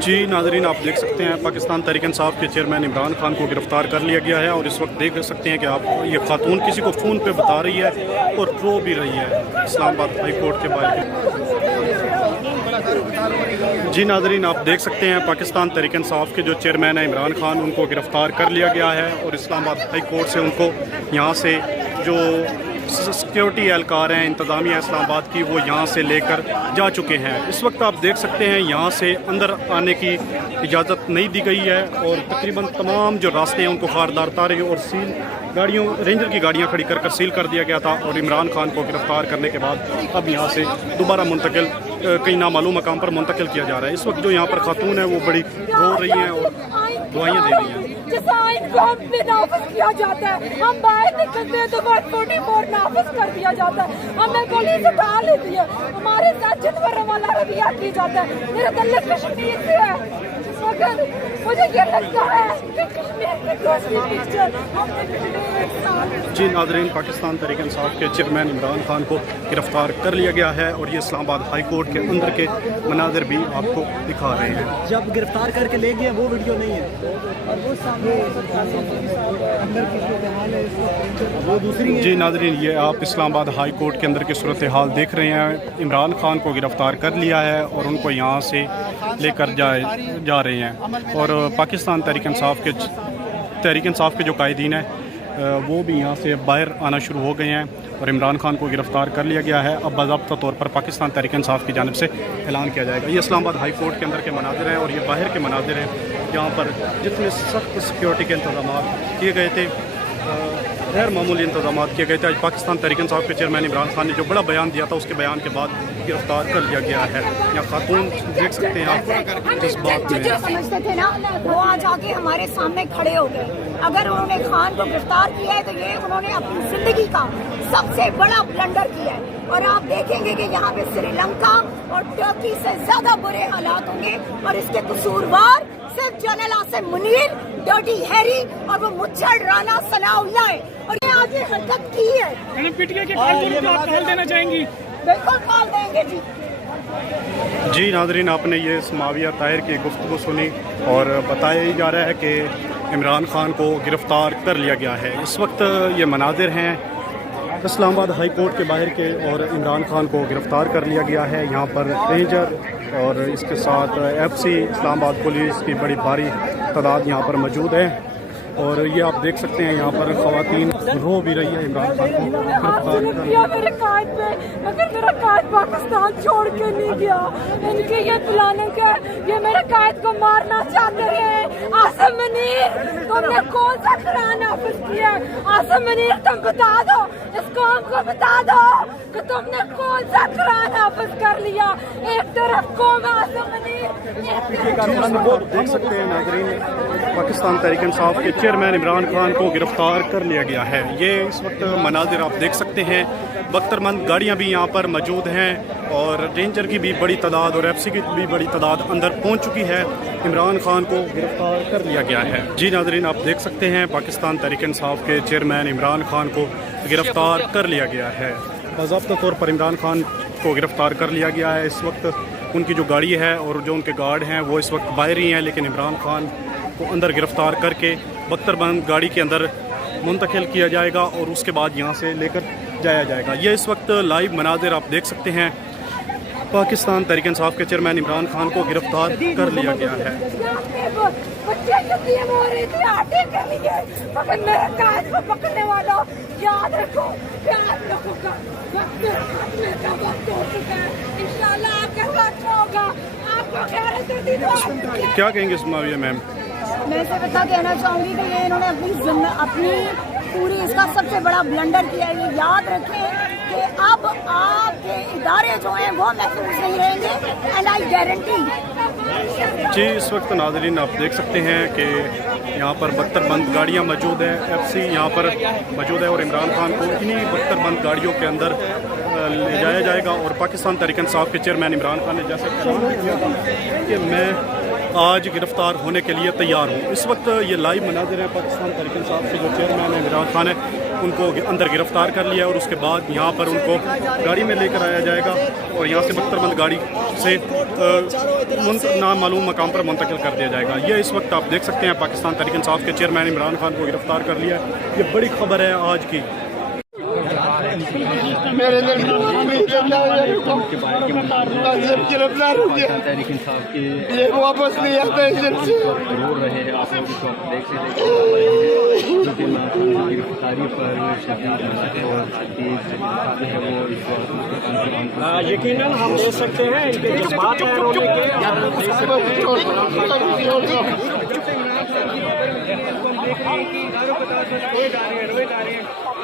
जी नाजरीन, आप देख सकते हैं पाकिस्तान तहरीक इंसाफ के चेयरमैन इमरान खान को गिरफ़्तार कर लिया गया है और इस वक्त देख सकते हैं कि आप ये खातून किसी को फ़ोन पे बता रही है और रो भी रही है इस्लामाबाद हाई कोर्ट के बाहर। जी नाजरीन, आप देख सकते हैं पाकिस्तान तहरीक इंसाफ के जो चेयरमैन है इमरान खान, उनको गिरफ़्तार कर लिया गया है और इस्लामाबाद हाई कोर्ट से उनको यहाँ से जो सिक्योरिटी एहलकार हैं इंतज़ामिया इस्लामाबाद की, वो यहाँ से लेकर जा चुके हैं। इस वक्त आप देख सकते हैं यहाँ से अंदर आने की इजाज़त नहीं दी गई है और तकरीबन तमाम जो रास्ते हैं उनको खारदार तारे और सील गाड़ियों रेंजर की गाड़ियाँ खड़ी कर सील कर दिया गया था और इमरान खान को गिरफ़्तार करने के बाद अब यहाँ से दोबारा मुंतकिल कहीं नामालूम मकाम पर मुंतकिल किया जा रहा है। इस वक्त जो यहाँ पर खातून है वो बड़ी रो रही हैं और दुआएं दे रही हैं। जिस आइन को हम पे नाफिज किया जाता है, हम बाहर निकलते हैं तो 144 नाफिज कर दिया जाता है, हमें पुलिस उठा लेती है, हमारे साथ जानवरों वाला रवैया किया जाता है। मेरा दिल कश्मीर से है, मगर मुझे ये लगता है कि कश्मीर की दूसरी पिक्चर हमने पिछले 1 साल। जी नाज़रीन, पाकिस्तान तहरीक इंसाफ के चेयरमैन इमरान खान को गिरफ़्तार कर लिया गया है और ये इस्लामाबाद हाई कोर्ट के अंदर के मनाज़िर भी आपको दिखा रहे हैं। जब गिरफ्तार करके ले गए वो वीडियो नहीं है और वो सामने अंदर की सूरत हाल है, वो दूसरी है। जी नाज़रीन, ये आप इस्लामाबाद हाई कोर्ट के अंदर की सूरत हाल देख रहे हैं। इमरान खान को गिरफ़्तार कर लिया है और उनको यहाँ से लेकर जा रहे हैं और पाकिस्तान तहरीक इंसाफ के जो कायदीन हैं वो भी यहाँ से बाहर आना शुरू हो गए हैं और इमरान खान को गिरफ़्तार कर लिया गया है। अब बाज़ाब्ता तौर पर पाकिस्तान तहरीक इंसाफ की जानिब से ऐलान किया जाएगा। ये इस्लामाबाद हाई कोर्ट के अंदर के मनाज़िर हैं और ये बाहर के मनाज़िर हैं जहाँ पर जितने सख्त सिक्योरिटी के इंतज़ाम किए गए थे, गैर मामूली इंतजाम किए गए थे। आज पाकिस्तान तहरीक इंसाफ के चेयरमैन इमरान खान ने जो बड़ा बयान दिया था, उसके बयान के बाद गिरफ्तार कर लिया गया है। यहाँ खातून देख सकते हैं आप जिस बात में जो समझते थे ना, वो आज आके हमारे सामने खड़े हो गए। अगर उन्होंने खान को गिरफ्तार किया है तो ये उन्होंने अपनी जिंदगी का सबसे बड़ा ब्लंडर किया है और आप देखेंगे कि यहाँ पे श्रीलंका और टर्की से ज्यादा बुरे हालात होंगे और इसके कसूरवार सिर्फ general Asim Munir, dirty Harry और वो मुच्छर राना सनाउल्लाह है और ये आज ये हरकत की है। पीटीआई के कॉल देना चाहेंगी? बिल्कुल कॉल देंगे जी। जी नाज़रीन, आपने ये समाविया ताहिर की गुफ्तगू सुनी और बताया ही जा रहा है कि इमरान खान को गिरफ़्तार कर लिया गया है। इस वक्त ये मनाज़िर हैं इस्लामाबाद हाई कोर्ट के बाहर के और इमरान खान को गिरफ़्तार कर लिया गया है। यहाँ पर रेंजर और इसके साथ FC इस्लामाबाद पुलिस की बड़ी भारी तादाद यहाँ पर मौजूद है और ये आप देख सकते हैं यहाँ पर ख़वातीन रो भी रही है इमरान खान को गिरफ्तार मेरे कायद पे, मगर मेरा कायद पाकिस्तान छोड़ के नहीं गया। इनके ये प्लानिंग है, ये मेरे कायद को मारना चाहते हैं। आसिम मुनीर, तुमने कौन सा कुरान नाफिज किया? आसिम मुनीर, तुम बता दो, इस कौम को बता दो कि तुमने कौन सा कुरान नाफिज कर लिया। एक तरफ कौम आसिम मुनीर, देख सकते हैं नाज़रीन, पाकिस्तान तहरीक इंसाफ के चेयरमैन इमरान खान को गिरफ़्तार कर लिया गया है। ये इस वक्त मनाज़िर आप देख सकते हैं। बख्तरबंद गाड़ियाँ भी यहाँ पर मौजूद हैं और रेंजर की भी बड़ी तादाद और FC की भी बड़ी तादाद अंदर पहुँच चुकी है। इमरान खान को गिरफ़्तार कर लिया गया है। जी नाज़रीन, आप देख सकते हैं पाकिस्तान तहरीक इंसाफ के चेयरमैन इमरान खान को गिरफ़्तार कर लिया गया है। बाज़ाब्ता तौर पर इमरान खान को गिरफ़्तार कर लिया गया है। इस वक्त उनकी जो गाड़ी है और जो उनके गार्ड हैं वो इस वक्त बाहर ही हैं, लेकिन इमरान खान को अंदर गिरफ़्तार करके बख्तरबंद गाड़ी के अंदर मुंतकिल किया जाएगा और उसके बाद यहाँ से लेकर जाया जाएगा। ये इस वक्त लाइव मनाज़िर आप देख सकते हैं। पाकिस्तान तहरीक इंसाफ के चेयरमैन इमरान खान को गिरफ़्तार कर लिया गया है। पकड़ने वाला याद रखो, इंशाल्लाह आपका साथ होगा, आपको क्या कहेंगे इस मामले में? मैं से बता कहना चाहूँगी कि ये इन्होंने अपनी पूरी इसका सबसे बड़ा ब्लंडर किया है। ये याद रखें कि अब आपके इदारे जो हैं वो महफूज नहीं रहेंगे एंड आई गारंटी। जी इस वक्त नाज़रीन आप देख सकते हैं कि यहाँ पर बख्तरबंद गाड़ियाँ मौजूद है, FC यहाँ पर मौजूद है और इमरान खान को इन्हीं बख्तरबंद गाड़ियों के अंदर ले जाया जाएगा। और पाकिस्तान तहरीक इंसाफ के चेयरमैन इमरान खान ने जैसे कि मैं آج گرفتار ہونے کے لیے تیار ہوں. اس وقت یہ لائیو مناظر ہیں پاکستان تحریک انصاف کے جو چیئرمین ہیں عمران خان ہے، ان کو اندر گرفتار کر لیا اور اس کے بعد یہاں پر ان کو گاڑی میں لے کر آیا جائے گا اور یہاں سے بخترمند گاڑی سے نامعلوم مقام پر منتقل کر دیا جائے گا. یہ اس وقت آپ دیکھ سکتے ہیں پاکستان تحریک انصاف کے چیئرمین عمران خان کو گرفتار کر لیا ہے. یہ بڑی خبر ہے آج کی. گرفتار ہو گیا تحریک انصاف کے یہ واپس نہیں آتا ہے رو رہے ہیں آپ لوگ کو دیکھ گرفتاری پر یقیناً ہم دیکھ سکتے ہیں ان کے جذبات ہیں رونے کے.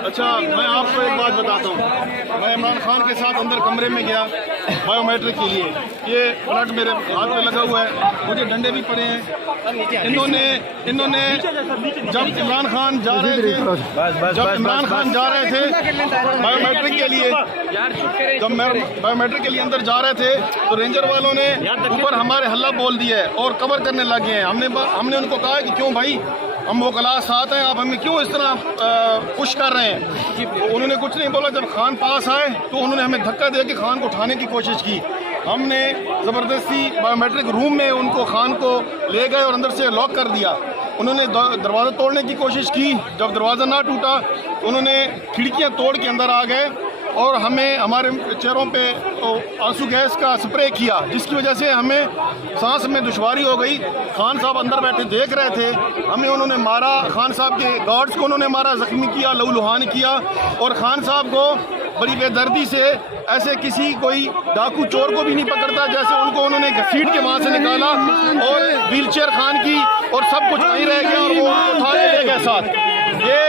اچھا میں آپ کو ایک بات بتاتا ہوں. میں عمران خان کے ساتھ اندر کمرے میں گیا بایو میٹرک کے لیے. یہ بلڈ میرے ہاتھ پہ لگا ہوا ہے، مجھے ڈنڈے بھی پڑے ہیں. انہوں نے جب عمران خان جا رہے تھے بایو میٹرک کے لیے، جب بایو میٹرک کے لیے اندر جا رہے تھے تو رینجر والوں نے اوپر ہمارے ہلہ بول دیا ہے اور کور کرنے لگے ہیں. ہم نے ان کو کہا کہ کیوں بھائی، ہم وہ کلاس ساتھ ہیں، آپ ہمیں کیوں اس طرح پش کر رہے ہیں. انہوں نے کچھ نہیں بولا. جب خان پاس آئے تو انہوں نے ہمیں دھکا دے کے خان کو اٹھانے کی کوشش کی. ہم نے زبردستی بایو میٹرک روم میں ان کو خان کو لے گئے اور اندر سے لاک کر دیا. انہوں نے دروازہ توڑنے کی کوشش کی. جب دروازہ نہ ٹوٹا تو انہوں نے کھڑکیاں توڑ کے اندر آ گئے اور ہمیں ہمارے چہروں پہ آنسو گیس کا سپرے کیا، جس کی وجہ سے ہمیں سانس میں دشواری ہو گئی. خان صاحب اندر بیٹھے دیکھ رہے تھے. ہمیں انہوں نے مارا، خان صاحب کے گارڈز کو انہوں نے مارا، زخمی کیا، لہو لہان کیا. اور خان صاحب کو بڑی بے دردی سے، ایسے کسی کوئی ڈاکو چور کو بھی نہیں پکڑتا جیسے ان کو انہوں نے گھسیٹ کے وہاں سے نکالا اور ویل چیئر خان کی اور سب کچھ وہیں رہ گیا اور وہ اٹھا کے لے گئے ساتھ. یہ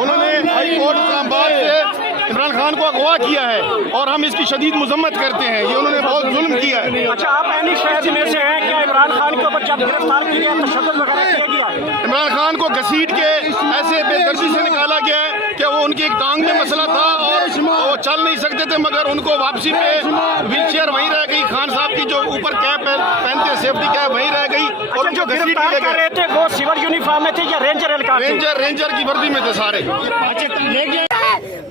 انہوں نے ہائی کورٹ اسلام آباد سے عمران خان کو اغوا کیا ہے اور ہم اس کی شدید مذمت کرتے ہیں. یہ انہوں نے بہت ظلم کیا ہے. اچھا، آپ اینی شہر میں سے ہیں کہ عمران خان کے اوپر جب گرفتار کیا تشدد وغیرہ کیا گیا؟ عمران خان کو گھسیٹ کے ایسے بے دردی سے نکالا گیا ہے کہ وہ ان کی ایک ٹانگ میں مسئلہ تھا اور وہ چل نہیں سکتے تھے، مگر ان کو واپسی پہ ویل چیئر وہیں رہ گئی. خان صاحب کی جو اوپر کیپ پہنتے سیفٹی کیپ وہیں رہ گئی اور جو گرفتار کر رہے تھے وہ سول یونیفارم میں تھے یا رینجر کی وردی میں تھے سارے.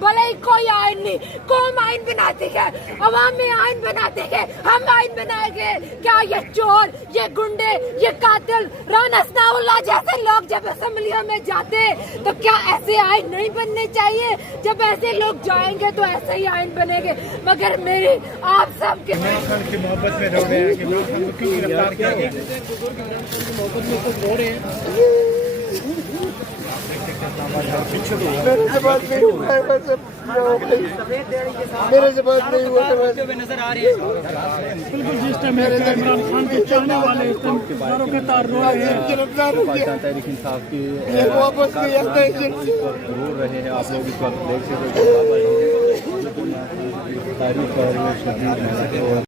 بھلے ہی کوئی آئین نہیں، قوم آئین بناتی ہے، عوام میں آئین بناتے ہیں، ہم آئین بنائیں گے کیا؟ یہ چور، یہ گنڈے، یہ قاتل، رانا ثناء اللہ جیسے لوگ جب اسمبلیوں میں جاتے تو کیا ایسے آئین نہیں بننے چاہیے؟ جب ایسے لوگ جائیں گے تو ایسے ہی آئین بنے گے. مگر میری آپ سب کے محبت میں رو رہے ہیں کہ عمران خان کو کیوں گرفتار کیا گیا؟ محبت میں تو رو رہے ہیں. میرے سے بات نہیں ہوا ہے، میرے سے بات نہیں ہوا ہے. نظر آ رہی ہے بالکل جس ٹائم عمران خان کے چاہنے والے داروں کے تار رو رہے ہیں. گرفتار ہو گیا تحریک انصاف کے یہ واپس نہیں آتا ہے. رو رہے ہیں آپ لوگ اس وقت دیکھ سکتے ہیں.